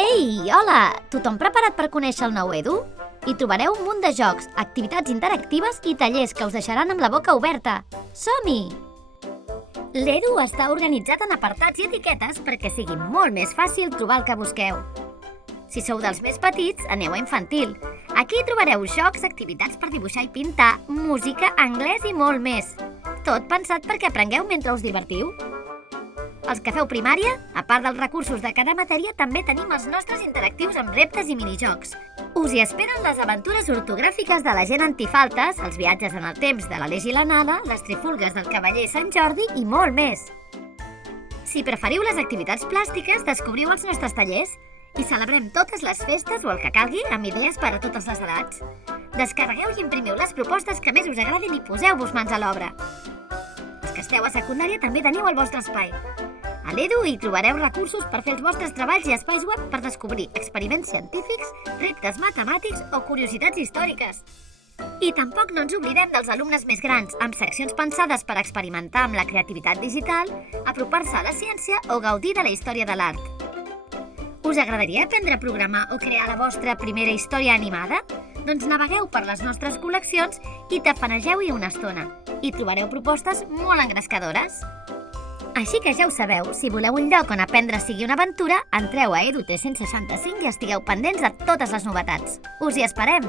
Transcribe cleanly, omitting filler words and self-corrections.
Ei, hola! Tothom preparat per conèixer el nou Edu? Hi trobareu un munt de jocs, activitats interactives i tallers que us deixaran amb la boca oberta. Som-hi! L'Edu està organitzat en apartats i etiquetes perquè sigui molt més fàcil trobar el que busqueu. Si sou dels més petits, aneu a infantil. Aquí trobareu jocs, activitats per dibuixar i pintar, música, anglès i molt més. Tot pensat perquè aprengueu mentre us divertiu. Els que feu primària, a part dels recursos de cada matèria, també tenim els nostres interactius amb reptes i minijocs. Us hi esperen les aventures ortogràfiques de la gent antifaltes, els viatges en el temps de l'Aleix i la Nada, les trifulgues del cavaller Sant Jordi i molt més. Si preferiu les activitats plàstiques, descobriu els nostres tallers i celebrem totes les festes o el que calgui amb idees per a totes les edats. Descarregueu i imprimiu les propostes que més us agradin i poseu-vos mans a l'obra. Els que esteu a secundària també teniu el vostre espai. A l'Edu hi trobareu recursos per fer els vostres treballs i espais web per descobrir experiments científics, reptes matemàtics o curiositats històriques. I tampoc no ens oblidem dels alumnes més grans, amb seccions pensades per experimentar amb la creativitat digital, apropar-se a la ciència o gaudir de la història de l'art. Us agradaria aprendre a programar o crear la vostra primera història animada? Doncs navegueu per les nostres col·leccions i tafanegeu-hi una estona. Hi trobareu propostes molt engrescadores. Així que ja ho sabeu, si voleu un lloc on aprendre sigui una aventura, entreu a Edu 365 i estigueu pendents de totes les novetats. Us hi esperem!